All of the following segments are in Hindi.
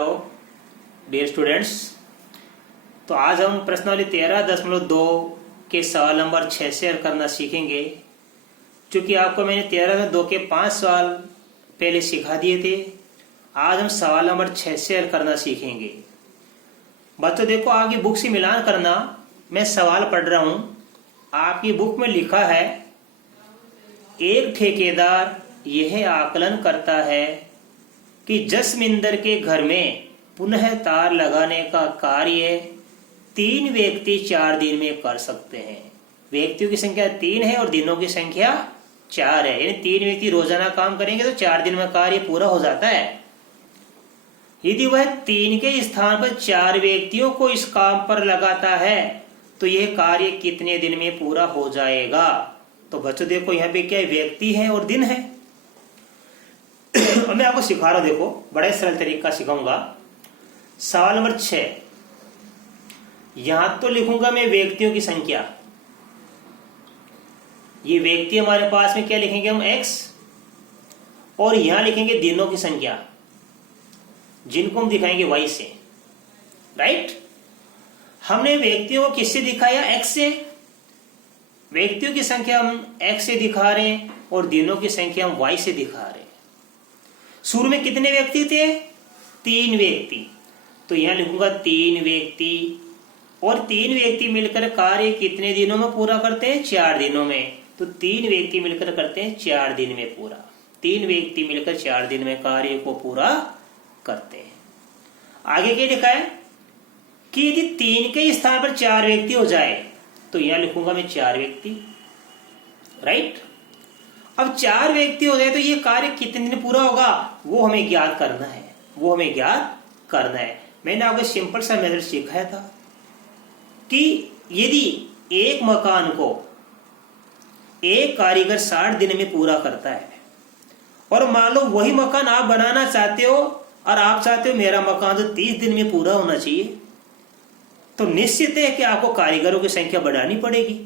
Hello dear students. तो आज हम प्रश्नावली 13.2 के सवाल नंबर 6 से हल करना सीखेंगे। क्योंकि आपको मैंने 13.2 के 5 सवाल पहले सिखा दिए थे, आज हम सवाल नंबर 6 से हल करना सीखेंगे। बच्चों देखो, आपकी बुक से मिलान करना। मैं सवाल पढ़ रहा हूं, आपकी बुक में लिखा है एक ठेकेदार यह आकलन करता है कि जसमिंदर के घर में पुनः तार लगाने का कार्य 3 व्यक्ति 4 दिन में कर सकते हैं। व्यक्तियों की संख्या 3 है और दिनों की संख्या 4 है, यानी 3 व्यक्ति रोजाना काम करेंगे तो 4 दिन में कार्य पूरा हो जाता है। यदि वह 3 के स्थान पर 4 व्यक्तियों को इस काम पर लगाता है तो यह कार्य कितने दिन में पूरा हो जाएगा। तो बच्चों देखो, यहाँ पे क्या व्यक्ति है और दिन है। और मैं आपको सिखा रहा हूं, देखो बड़े सरल तरीका सिखाऊंगा। सवाल नंबर 6, यहां तो लिखूंगा मैं व्यक्तियों की संख्या। ये व्यक्ति हमारे पास में क्या लिखेंगे हम x, और यहां लिखेंगे दिनों की संख्या जिनको हम दिखाएंगे y से। राइट, हमने व्यक्तियों को किससे दिखाया? x से। व्यक्तियों की संख्या हम x से दिखा रहे हैं और दिनों की संख्या हम y से दिखा रहे हैं। शुरू में कितने व्यक्ति थे? 3 व्यक्ति। तो यहां लिखूंगा 3 व्यक्ति, और 3 व्यक्ति मिलकर कार्य कितने दिनों में पूरा करते हैं? 4 दिनों में। तो 3 व्यक्ति मिलकर करते हैं 4 दिन में पूरा। 3 व्यक्ति मिलकर 4 दिन में कार्य को पूरा करते हैं। आगे क्या लिखा है कि यदि 3 के स्थान पर 4 व्यक्ति हो जाए तो यहां लिखूंगा मैं 4 व्यक्ति। राइट, अब 4 व्यक्ति हो जाए तो ये कार्य कितने दिन पूरा होगा वो हमें ज्ञात करना है। मैंने आपको सिंपल सा मेथड सिखाया था कि यदि एक मकान को एक कारीगर 60 दिन में पूरा करता है, और मान लो वही मकान आप बनाना चाहते हो और आप चाहते हो मेरा मकान तो 30 दिन में पूरा होना चाहिए, तो निश्चित है कि आपको कारीगरों की संख्या बढ़ानी पड़ेगी।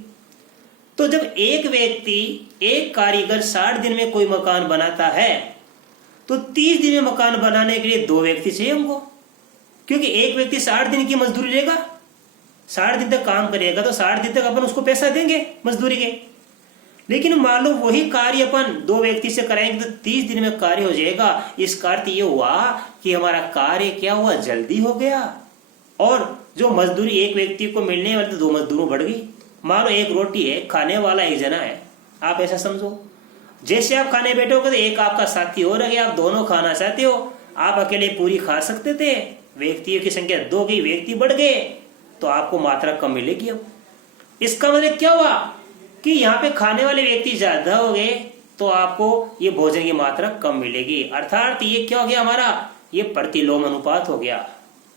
तो जब एक व्यक्ति एक कारीगर 60 दिन में कोई मकान बनाता है तो 30 दिन में मकान बनाने के लिए 2 व्यक्ति चाहिए हमको, क्योंकि एक व्यक्ति 60 दिन की मजदूरी लेगा, 60 दिन तक काम करेगा तो 60 दिन तक अपन उसको पैसा देंगे मजदूरी के। लेकिन मान लो वही कार्य अपन 2 व्यक्ति से कराएंगे तो 30 दिन में कार्य हो जाएगा। इसका अर्थ ये हुआ कि हमारा कार्य क्या हुआ? जल्दी हो गया, और जो मजदूरी एक व्यक्ति को मिलने वाली 2 मजदूरों बढ़ गई। मान लो एक रोटी है, खाने वाला एक जना है, आप ऐसा समझो जैसे आप खाने बैठोगे तो एक आपका साथी और है, आप दोनों खाना चाहते हो, आप अकेले पूरी खा सकते थे, व्यक्तियों की संख्या 2 गई, व्यक्ति बढ़ गए तो आपको मात्रा कम मिलेगी। अब इसका मतलब क्या हुआ कि यहाँ पे खाने वाले व्यक्ति ज्यादा हो गए तो आपको ये भोजन की मात्रा कम मिलेगी। अर्थात ये क्या हो गया? हमारा ये प्रतिलोम अनुपात हो गया,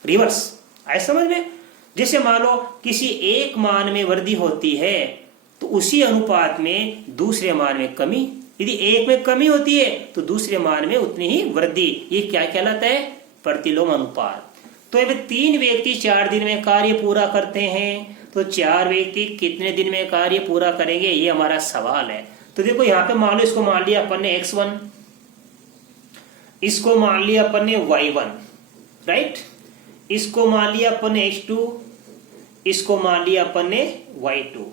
रिवर्स। आए समझ में? जैसे मान लो किसी एक मान में वृद्धि होती है तो उसी अनुपात में दूसरे मान में कमी, यदि एक में कमी होती है तो दूसरे मान में उतनी ही वृद्धि। ये क्या कहलाता है? प्रतिलोम अनुपात। तो अब 3 व्यक्ति 4 दिन में कार्य पूरा करते हैं, तो 4 व्यक्ति कितने दिन में कार्य पूरा करेंगे, ये हमारा सवाल है। तो देखो यहाँ पे मान लो, इसको मान लिया अपन ने x1, इसको मान लिया अपन ने y1, राइट, इसको मान लिया अपन ने x2, इसको मान लिया अपन ने y2,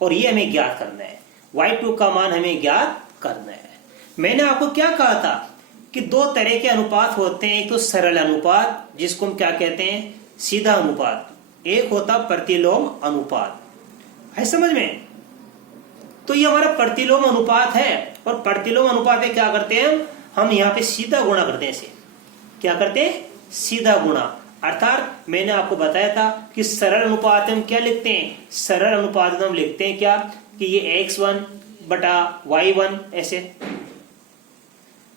और ये हमें ज्ञात करना है। y2 का मान हमें ज्ञात करना है। मैंने आपको क्या कहा था कि 2 तरह के अनुपात होते हैं। एक तो सरल अनुपात जिसको हम क्या कहते हैं? सीधा अनुपात। एक होता प्रतिलोम अनुपात। है समझ में? तो ये हमारा प्रतिलोम अनुपात है, और प्रतिलोम अनुपात में क्या करते हैं हम यहाँ पे सीधा गुणा करते हैं। इसे क्या करते हैं? सीधा गुणा। अर्थात मैंने आपको बताया था कि सरल अनुपात हम क्या लिखते हैं? सरल अनुपात हम लिखते हैं क्या कि ये x1 बटा y1 ऐसे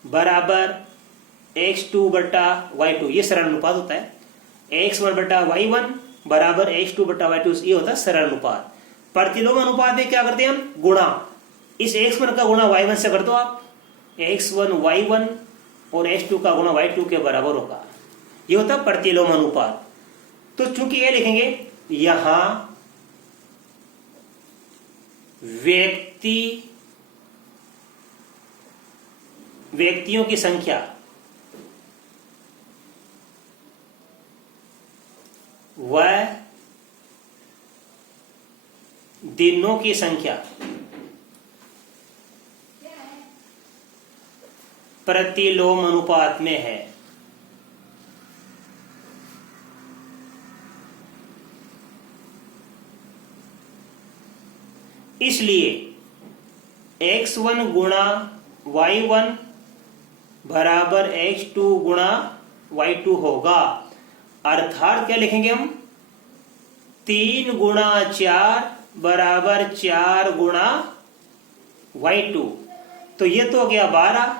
बराबर x2 बटा y2, ये सरल अनुपात होता है। x1 बटा y1 बराबर x2 बटा y2, ये होता है सरल अनुपात। प्रतिलोम अनुपात में क्या करते हैं हम? गुणा। इस x1 का गुणा y1 से कर दो आप, x1 y1 और x2 का गुणा y2 के बराबर होगा। ये होता है प्रतिलोम अनुपात। तो चूंकि ये लिखेंगे यहां व्यक्तियों की संख्या वह दिनों की संख्या प्रतिलोम अनुपात में है। इसलिए x1 गुणा y1 बराबर x2 गुणा y2 होगा। अर्थात क्या लिखेंगे हम? 3 गुणा 4 बराबर 4 गुणा y2। तो ये तो हो गया 12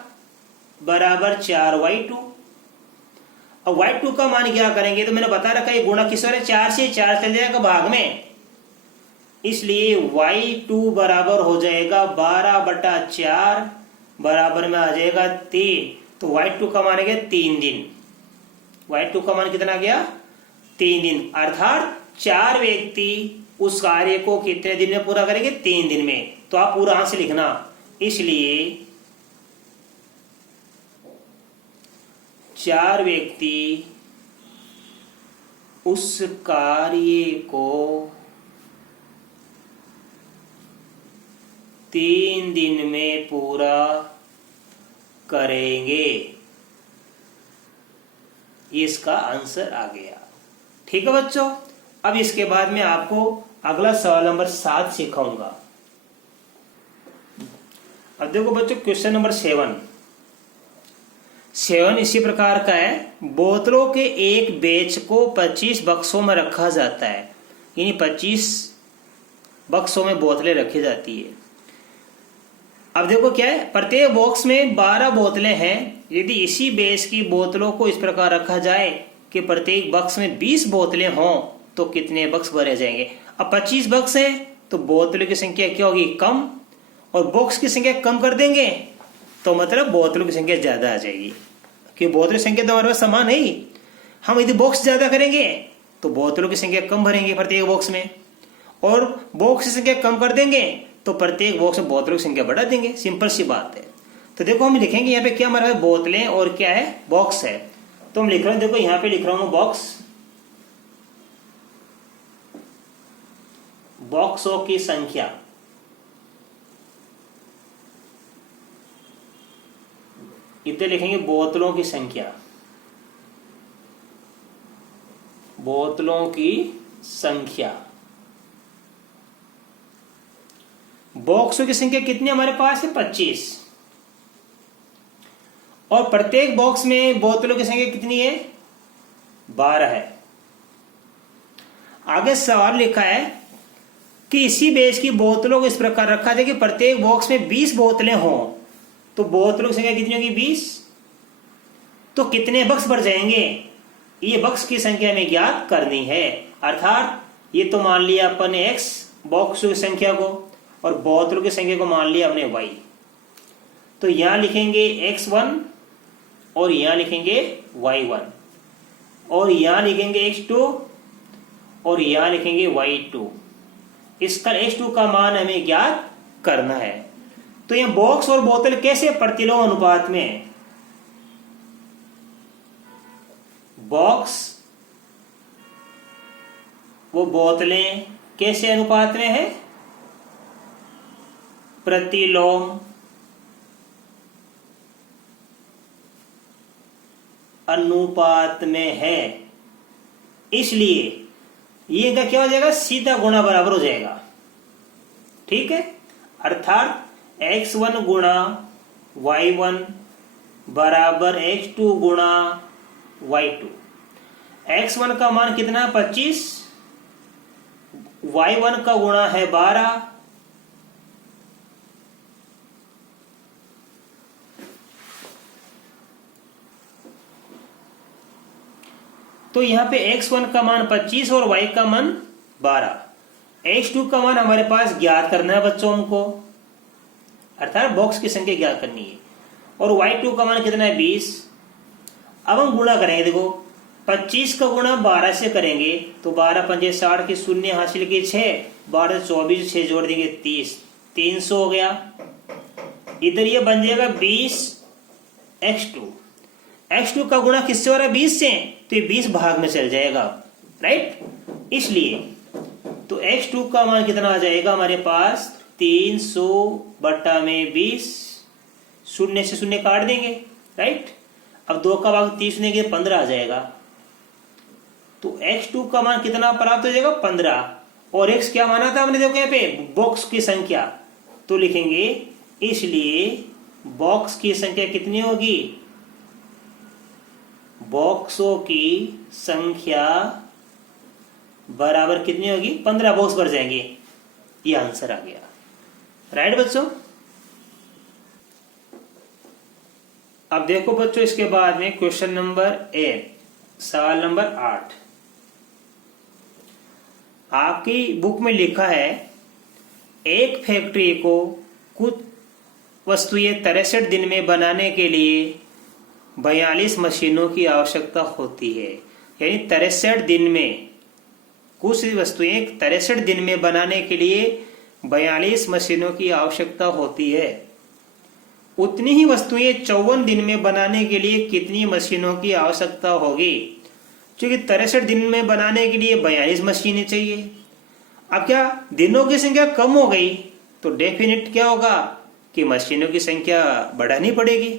बराबर 4y2। अब y2 का मान क्या करेंगे? तो मैंने बता रखा है गुणा किस है, 4 से 4 चल जाएगा भाग में, इसलिए y2 बराबर हो जाएगा 12/4 बराबर में आ जाएगा 3। तो y2 का मान है 3 दिन। y2 का मान कितना गया? 3 दिन। अर्थात 4 व्यक्ति उस कार्य को कितने दिन में पूरा करेंगे? 3 दिन में। तो आप पूरा हाथ से लिखना। इसलिए 4 व्यक्ति उस कार्य को 3 दिन में पूरा करेंगे। इसका आंसर आ गया। ठीक है बच्चों, अब इसके बाद में आपको अगला सवाल नंबर 7 सिखाऊंगा। अब देखो बच्चों, क्वेश्चन नंबर 7 इसी प्रकार का है। बोतलों के एक बैच को 25 बक्सों में रखा जाता है, यानी 25 बक्सों में बोतलें रखी जाती है। अब देखो क्या है, प्रत्येक बॉक्स में 12 बोतलें हैं। यदि इसी बैच की बोतलों को इस प्रकार रखा जाए कि प्रत्येक बक्स में 20 बोतलें हों तो कितने बक्स भरे जाएंगे? अब 25 बक्स है तो बोतलों की संख्या क्या होगी? कम। और बॉक्स की संख्या कम कर देंगे तो मतलब बोतलों की संख्या ज्यादा आ जाएगी, क्योंकि बोतलों की संख्या तो हमारे पास समान है ही। हम यदि बॉक्स ज्यादा करेंगे तो बोतलों की संख्या कम भरेंगे प्रत्येक बॉक्स में, और बॉक्स की संख्या कम कर देंगे तो प्रत्येक बॉक्स में बोतलों की संख्या बढ़ा देंगे। सिंपल सी बात है। तो देखो हम लिखेंगे यहाँ पे क्या हमारा बोतलें और क्या है? बॉक्स है। तो हम लिख रहे हैं, देखो यहाँ पे लिख रहा हूं बॉक्स, बॉक्सों की संख्या। इतने लिखेंगे बोतलों की संख्या, बोतलों की संख्या। बॉक्सों की संख्या कितनी हमारे पास है? 25। और प्रत्येक बॉक्स में बोतलों की संख्या कितनी है? 12 है। आगे सवाल लिखा है कि इसी बैच की बोतलों को इस प्रकार रखा जाए कि प्रत्येक बॉक्स में 20 बोतलें हों तो बोतलों की संख्या कितनी होगी? 20। तो कितने बक्स भर जाएंगे? ये बक्स की संख्या में ज्ञात करनी है। अर्थात ये तो मान लिया अपन ने x बॉक्सों की संख्या को, और बोतलों की संख्या को मान लिया हमने y। तो यहां लिखेंगे x1 और यहां लिखेंगे y1, और यहां लिखेंगे x2 और यहां लिखेंगे y2। इसका x2 का मान हमें ज्ञात करना है। तो यह बॉक्स और बोतल कैसे प्रतिलोम अनुपात में है? बॉक्स वो बोतलें कैसे अनुपात में है? प्रतिलोम अनुपात में है। इसलिए ये इनका क्या हो जाएगा? सीधा गुणा बराबर हो जाएगा। ठीक है, अर्थात x1 गुणा y1 बराबर x2 गुणा y2। x1 का मान कितना? 25। y1 का गुणा है 12। तो यहां पे x1 का मान 25 और y का मान 12। x2 का मान हमारे पास ज्ञात करना है बच्चों हमको, अर्थात बॉक्स की संख्या ज्ञात करनी है। और y2 का मान कितना है? 20। अब हम गुणा करेंगे। देखो 25 का गुणा 12 से करेंगे तो 12 पंजे 60 के शून्य हासिल के 6, 12 24, 6 जोड़ देंगे 30, 300 हो गया। इधर ये बन जाएगा 20 x2। x2 का गुणा किससे हो रहा है? 20 से, तो ये 20 भाग में चल जाएगा। राइट। इसलिए तो x2 का मान कितना आ जाएगा हमारे पास 300/20, शून्य से शून्य काट देंगे, राइट। अब 2 का भाग 30 देंगे 15 आ जाएगा। तो x2 का मान कितना प्राप्त हो जाएगा 15, और x क्या माना था हमने, देखो यहाँ पे बॉक्स की संख्या, तो लिखेंगे इसलिए बॉक्स की संख्या कितनी होगी, बॉक्सों की संख्या बराबर कितनी होगी 15 बॉक्स भर जाएंगे। ये आंसर आ गया, राइट बच्चों। अब देखो बच्चों इसके बाद में क्वेश्चन नंबर 8, सवाल नंबर 8। आपकी बुक में लिखा है एक फैक्ट्री को कुछ वस्तुएं 63 दिन में बनाने के लिए 42 मशीनों की आवश्यकता होती है। यानी 63 दिन में कुछ वस्तुएं 63 दिन में बनाने के लिए 42 मशीनों की आवश्यकता होती है। उतनी ही वस्तुएं 54 दिन में बनाने के लिए कितनी मशीनों की आवश्यकता होगी। क्योंकि 63 दिन में बनाने के लिए 42 मशीनें चाहिए। अब क्या दिनों की संख्या कम हो गई तो डेफिनेट क्या होगा कि मशीनों की संख्या बढ़ानी पड़ेगी।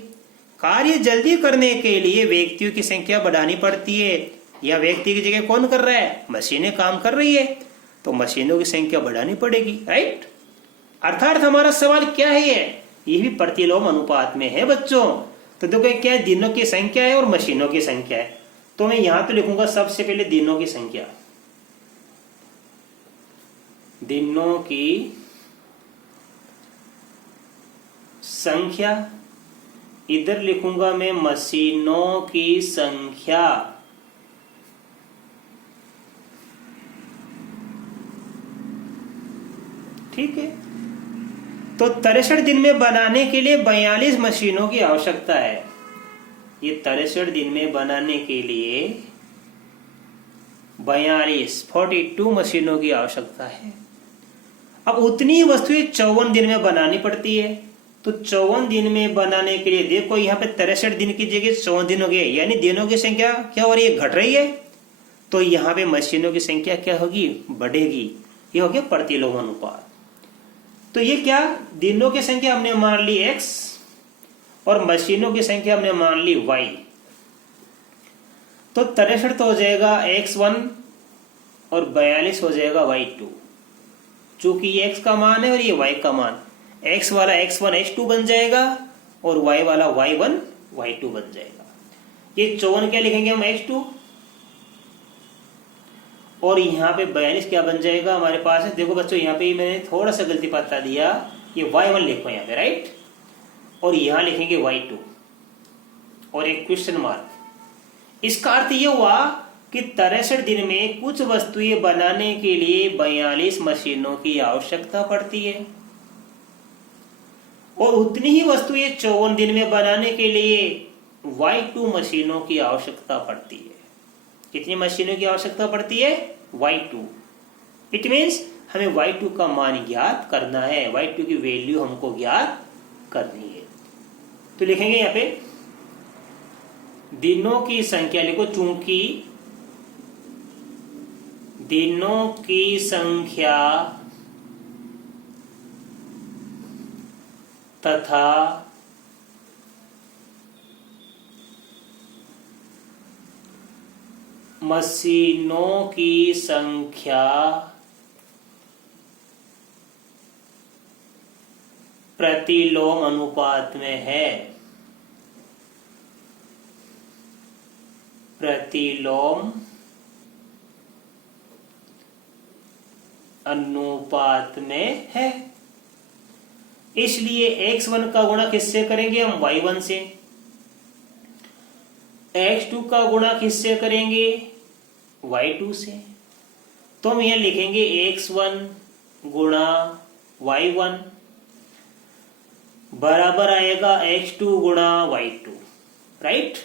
कार्य जल्दी करने के लिए व्यक्तियों की संख्या बढ़ानी पड़ती है, या व्यक्ति की जगह कौन कर रहा है, मशीनें काम कर रही है, तो मशीनों की संख्या बढ़ानी पड़ेगी, राइट। अर्थात हमारा सवाल क्या है, ये भी प्रतिलोम अनुपात में है बच्चों। तो देखो क्या है, दिनों की संख्या है और मशीनों की संख्या है। तो मैं यहां तो लिखूंगा सबसे पहले दिनों की संख्या, दिनों की संख्या, इधर लिखूंगा मैं मशीनों की संख्या। ठीक है, तो 63 दिन में बनाने के लिए 42 मशीनों की आवश्यकता है। ये 63 दिन में बनाने के लिए 42 मशीनों की आवश्यकता है। अब उतनी ही वस्तुएं 54 दिन में बनानी पड़ती है। तो 54 दिन में बनाने के लिए देखो यहाँ पे 63 दिन की जगह 54 दिन हो गए, यानी दिनों की संख्या क्या हो रही है, घट रही है। तो यहाँ पे मशीनों की संख्या क्या होगी, बढ़ेगी। ये हो गया प्रतिलोम अनुपात। तो ये क्या, दिनों की संख्या हमने मान ली x और मशीनों की संख्या हमने मान ली y। तो 63 तो हो जाएगा x1 और 42 हो जाएगा y2। चूंकि ये x का मान है और ये y का मान, x वाला x1 x2 बन जाएगा और y वाला y1 y2 बन जाएगा। ये 54 क्या लिखेंगे हम x2, और यहाँ पे 42 क्या बन जाएगा हमारे पास है। देखो बच्चों यहाँ पे मैंने थोड़ा सा गलती पता दिया, ये y1 लिखो यहाँ पे, राइट, और यहाँ लिखेंगे y2 और एक क्वेश्चन मार्क। इसका अर्थ ये हुआ कि 63 दिन में कुछ वस्तुएं बनाने के लिए 42 मशीनों की आवश्यकता पड़ती है, और उतनी ही वस्तुएं 54 दिन में बनाने के लिए y2 मशीनों की आवश्यकता पड़ती है। कितनी मशीनों की आवश्यकता पड़ती है, y2। इट मीन्स हमें y2 का मान ज्ञात करना है, y2 की वैल्यू हमको ज्ञात करनी है। तो लिखेंगे यहाँ पे दिनों की संख्या, लिखो चूंकि दिनों की संख्या तथा मशीनों की संख्या प्रतिलोम अनुपात में है, प्रतिलोम अनुपात में है। इसलिए x1 का गुणा किससे करेंगे हम, y1 से। x2 का गुणा किससे करेंगे, y2 से। तो हम यहां लिखेंगे x1 गुणा y1 बराबर आएगा x2 गुणा y2, राइट।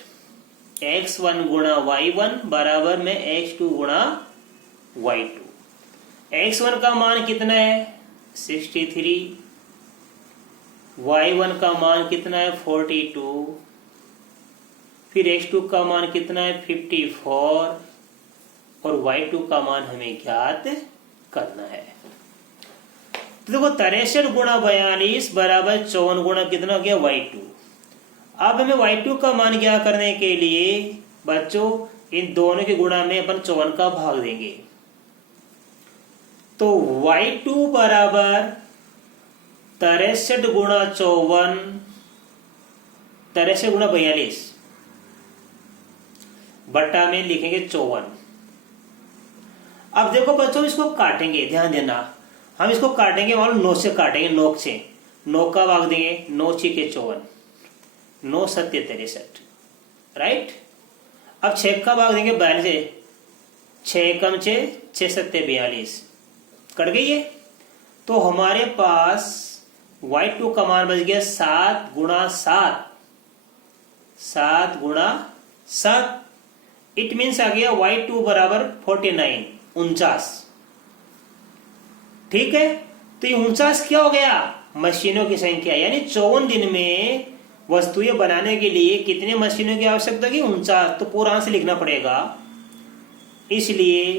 x1 गुणा y1 बराबर में x2 गुणा y2। x1 का मान कितना है 63, y1 का मान कितना है 42, फिर x2 का मान कितना है 54, और y2 का मान हमें ज्ञात करना है। तो देखो 63 गुणा 42 बराबर 54 गुणा कितना हो गया y2। अब हमें y2 का मान ज्ञात करने के लिए बच्चों इन दोनों के गुणा में अपन 54 का भाग देंगे। तो y2 बराबर 63 गुणा 54, 63 गुणा 42 बट्टा में लिखेंगे 54। अब देखो बच्चों इसको काटेंगे, ध्यान देना, हम इसको काटेंगे मान लो 9 से काटेंगे, नोक से, 9 का भाग देंगे, 9 6 54, 9 7 63, राइट। अब 6 का भाग देंगे 42 से, 6 कम 6 6 7 42, कट गई है। तो हमारे पास y2 का मान बच गया 7 गुणा 7, 7 गुणा 7, इट मीन्स आ गया y2 बराबर 49, 49। ठीक है, तो ये 49 क्या हो गया, मशीनों की संख्या, यानी 54 दिन में वस्तुएं बनाने के लिए कितने मशीनों की आवश्यकता होगी, 49। तो पूरा से लिखना पड़ेगा, इसलिए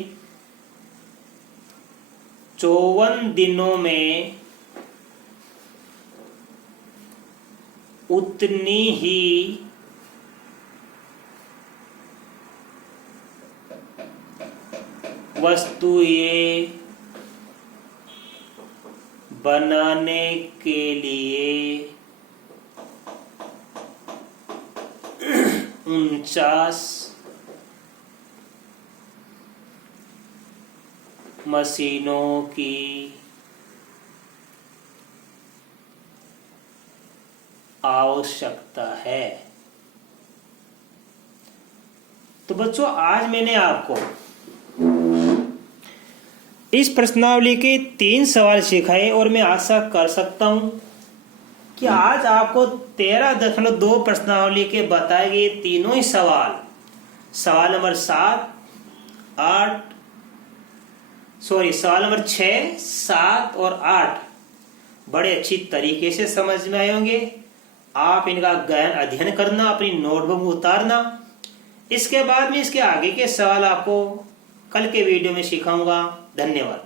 54 दिनों में उतनी ही वस्तुएं बनाने के लिए 49 मशीनों की आवश्यकता है। तो बच्चों आज मैंने आपको इस प्रश्नावली के 3 सवाल सिखाए और मैं आशा कर सकता हूं कि आज आपको 13.2 प्रश्नावली के बताए गए तीनों ही सवाल, सवाल नंबर 7, 8, सवाल नंबर 6, 7 और 8 बड़े अच्छी तरीके से समझ में आए होंगे। आप इनका गहन अध्ययन करना, अपनी नोटबुक में उतारना। इसके बाद में इसके आगे के सवाल आपको कल के वीडियो में सिखाऊंगा। धन्यवाद।